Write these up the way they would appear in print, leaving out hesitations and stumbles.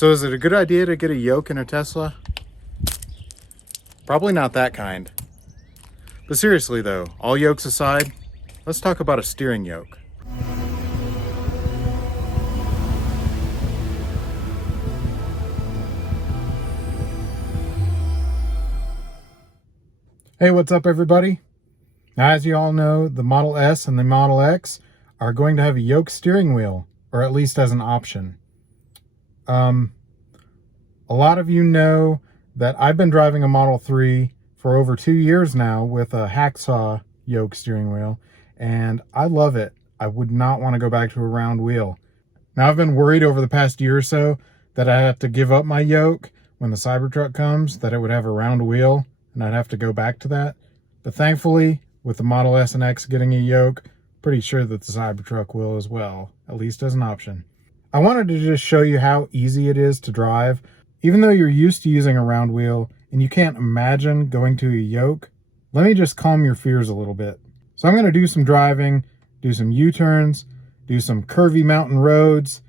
So is it a good idea to get a yoke in a Tesla? Probably not that kind. But seriously though, all yokes aside, let's talk about a steering yoke. Hey, what's up everybody? Now, as you all know, the Model S and the Model X are going to have a yoke steering wheel, or at least as an option. A lot of you know that I've been driving a Model 3 for over 2 years now with a hacksaw yoke steering wheel, and I love it. I would not want to go back to a round wheel. Now, I've been worried over the past year or so that I'd have to give up my yoke when the Cybertruck comes, that it would have a round wheel, and I'd have to go back to that. But thankfully, with the Model S and X getting a yoke, pretty sure that the Cybertruck will as well, at least as an option. I wanted to just show you how easy it is to drive. Even though you're used to using a round wheel and you can't imagine going to a yoke, let me just calm your fears a little bit. So I'm going to do some driving, do some U-turns, do some curvy mountain roads,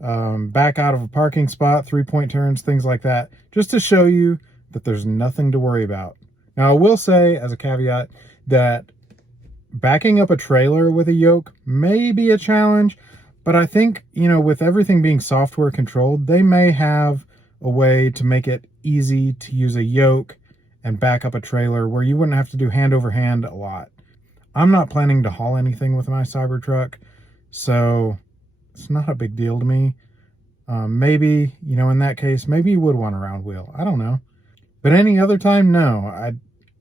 back out of a parking spot, 3-point turns, things like that, just to show you that there's nothing to worry about. Now, I will say as a caveat that backing up a trailer with a yoke may be a challenge, but I think, with everything being software controlled, they may have a way to make it easy to use a yoke and back up a trailer where you wouldn't have to do hand over hand a lot. I'm not planning to haul anything with my Cybertruck, so it's not a big deal to me. Maybe, in that case, maybe you would want a round wheel. I don't know. But any other time, no.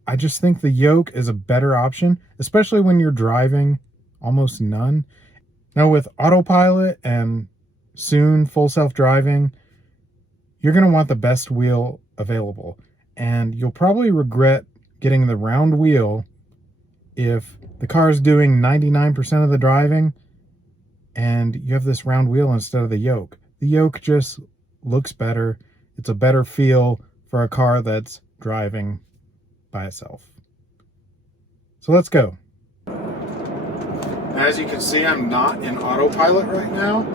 I just think the yoke is a better option, especially when you're driving almost none. Now, with Autopilot and soon full self-driving, you're going to want the best wheel available. And you'll probably regret getting the round wheel if the car is doing 99% of the driving and you have this round wheel instead of the yoke. The yoke just looks better. It's a better feel for a car that's driving by itself. So let's go. As you can see, I'm not in Autopilot right now.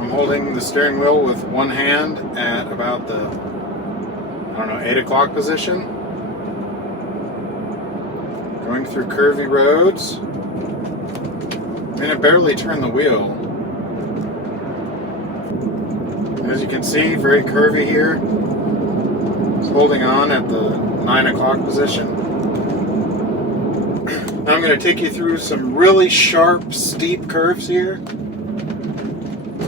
I'm holding the steering wheel with one hand at about the, 8 o'clock position. Going through curvy roads. I barely turn the wheel. As you can see, very curvy here. It's holding on at the 9 o'clock position. Now I'm going to take you through some really sharp, steep curves here.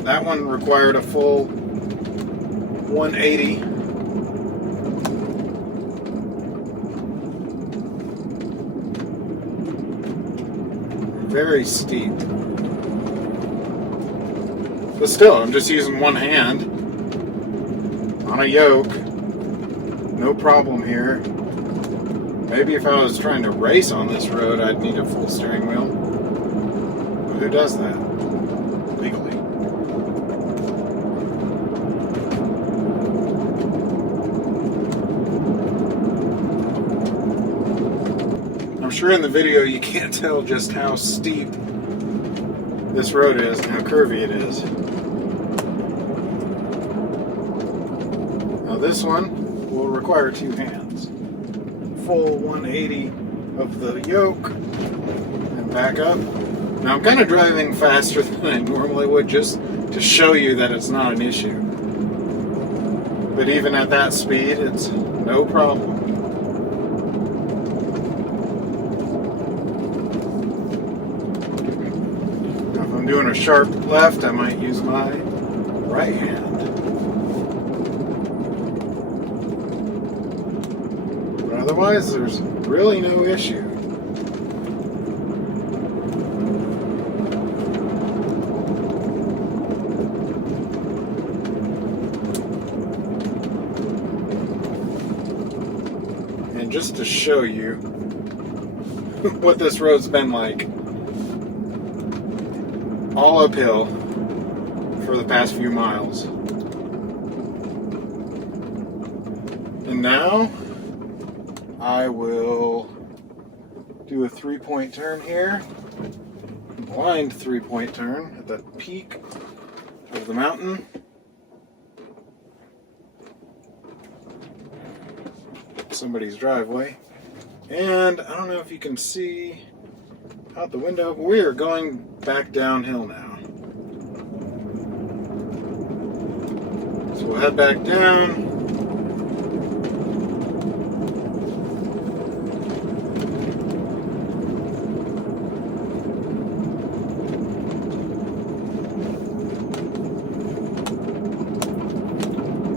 That one required a full 180. Very steep. But still, I'm just using one hand on a yoke. No problem here. Maybe if I was trying to race on this road, I'd need a full steering wheel. But who does that legally? I'm sure in the video you can't tell just how steep this road is and how curvy it is. Now this one will require two hands. Full 180 of the yoke and back up. Now I'm kind of driving faster than I normally would just to show you that it's not an issue. But even at that speed, it's no problem. Doing a sharp left, I might use my right hand. But otherwise, there's really no issue. And just to show you what this road's been like, all uphill for the past few miles. And now I will do a 3-point turn here, blind 3-point turn at the peak of the mountain. somebody's driveway. And I don't know if you can see out the window, but we are going back downhill now. So we'll head back down.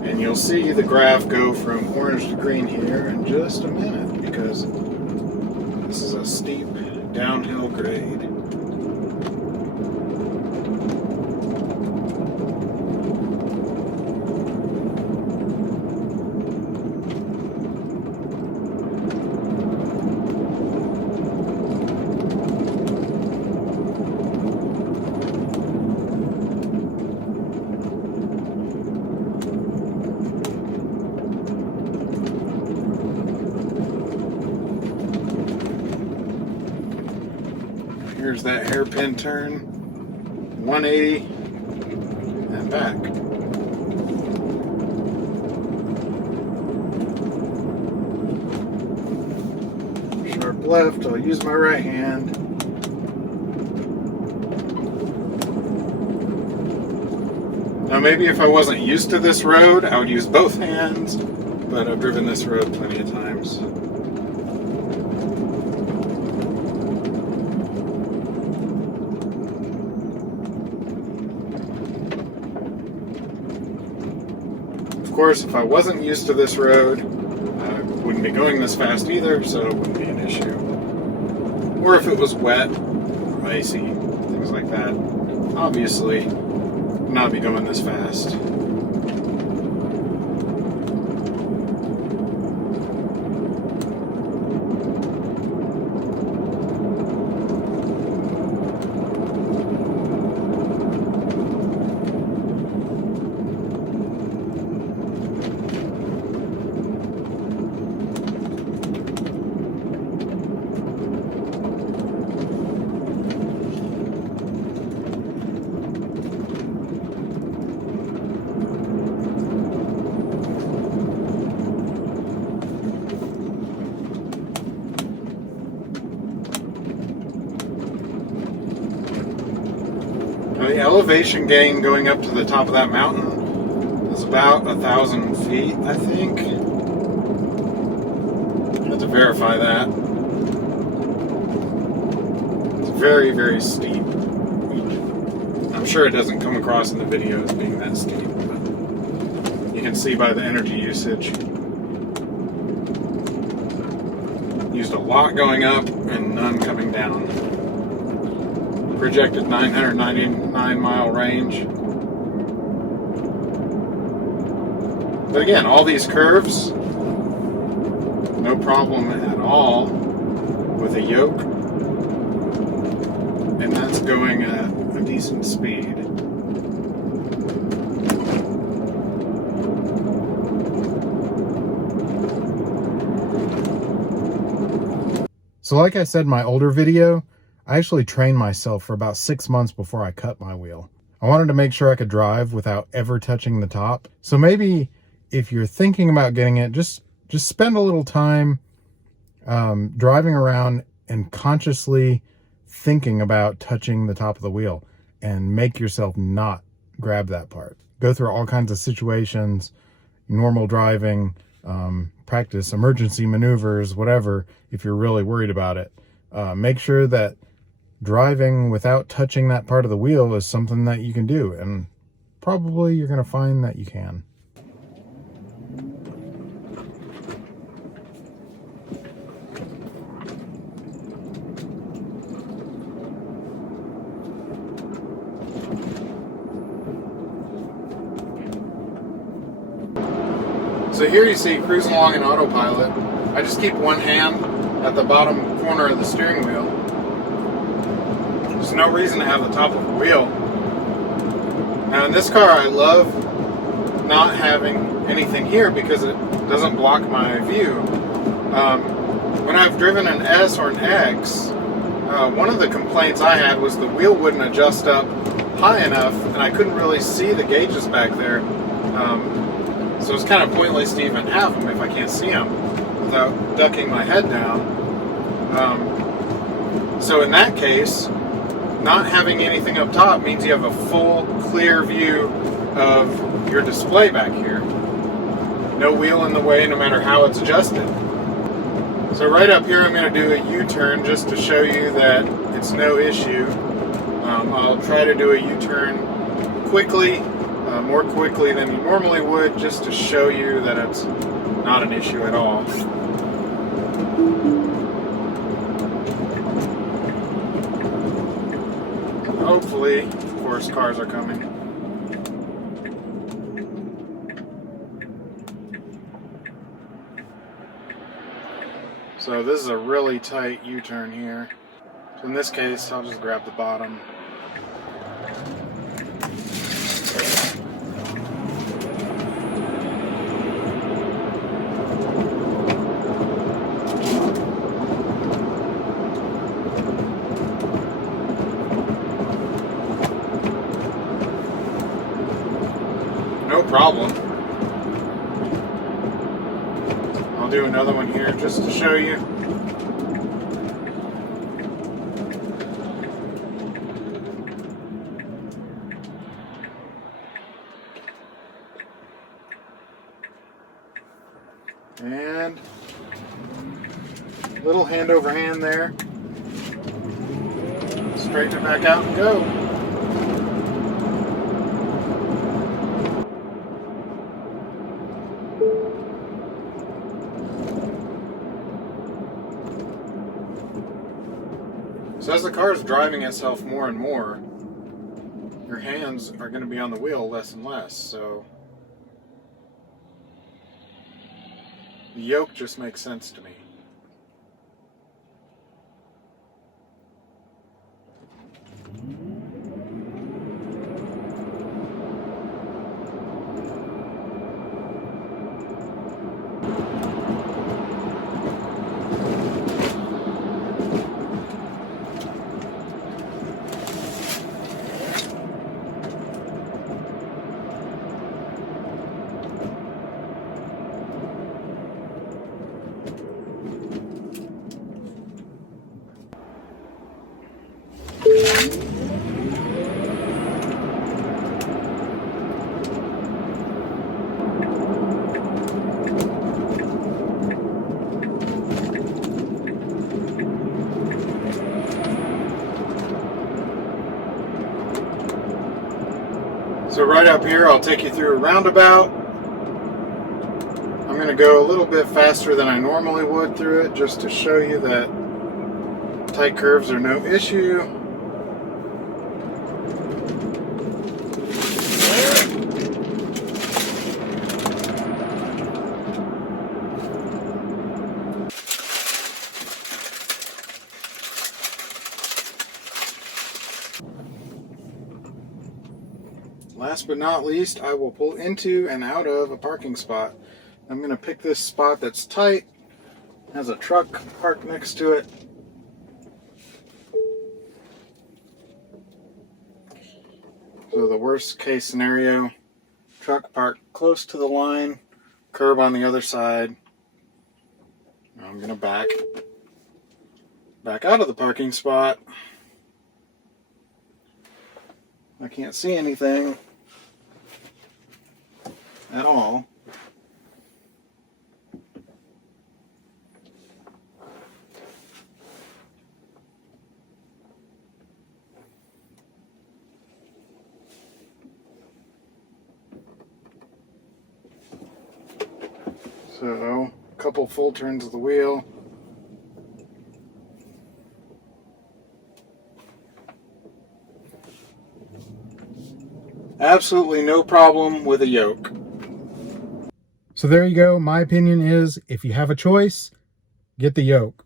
And you'll see the graph go from orange to green here in just a minute, because this is a steep downhill grade. Here's that hairpin turn, 180 and back. Sharp left, I'll use my right hand. Now maybe if I wasn't used to this road, I would use both hands, but I've driven this road plenty of times. Of course, if I wasn't used to this road, I wouldn't be going this fast either, so it wouldn't be an issue. Or if it was wet, or icy, things like that, obviously, not be going this fast. The elevation gain going up to the top of that mountain is about 1,000 feet, I think. I have to verify that. It's very, very steep. I'm sure it doesn't come across in the video as being that steep, but you can see by the energy usage. Used a lot going up and none coming down. Projected 999 mile range. But again, all these curves, no problem at all with a yoke. And that's going at a decent speed. So like I said in my older video, I actually trained myself for about 6 months before I cut my wheel. I wanted to make sure I could drive without ever touching the top. So maybe if you're thinking about getting it, just spend a little time driving around and consciously thinking about touching the top of the wheel, and make yourself not grab that part. Go through all kinds of situations, normal driving, practice emergency maneuvers, whatever, if you're really worried about it. Make sure that driving without touching that part of the wheel is something that you can do, and probably you're going to find that you can. So here you see cruising along in Autopilot. I just keep one hand at the bottom corner of the steering wheel. There's no reason to have the top of the wheel. Now in this car I love not having anything here because it doesn't block my view. When I've driven an S or an X, one of the complaints I had was the wheel wouldn't adjust up high enough and I couldn't really see the gauges back there. So it's kind of pointless to even have them if I can't see them. With without ducking my head down. So in that case, not having anything up top means you have a full, clear view of your display back here. No wheel in the way, no matter how it's adjusted. So right up here, I'm going to do a U-turn just to show you that it's no issue. I'll try to do a U-turn quickly, more quickly than you normally would, just to show you that it's not an issue at all. Hopefully, of course, cars are coming. So this is a really tight U-turn here. So in this case, I'll just grab the bottom. No problem. I'll do another one here just to show you. And little hand over hand there. Straighten it back out and go. So as the car is driving itself more and more, your hands are going to be on the wheel less and less. So the yoke just makes sense to me. So right up here, I'll take you through a roundabout. I'm going to go a little bit faster than I normally would through it, just to show you that tight curves are no issue. Last but not least, I will pull into and out of a parking spot. I'm going to pick this spot that's tight, has a truck parked next to it. So the worst case scenario, truck parked close to the line, curb on the other side. Now I'm going to back out of the parking spot. I can't see anything at all. So, a couple full turns of the wheel. Absolutely no problem with a yoke. So there you go. My opinion is, if you have a choice, get the yoke.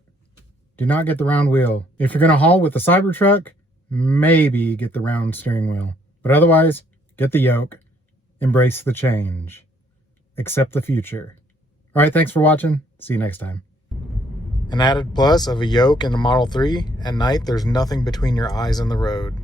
Do not get the round wheel. If you're going to haul with the Cybertruck, maybe get the round steering wheel. But otherwise, get the yoke. Embrace the change. Accept the future. All right, thanks for watching. See you next time. An added plus of a yoke in the Model 3, at night there's nothing between your eyes and the road.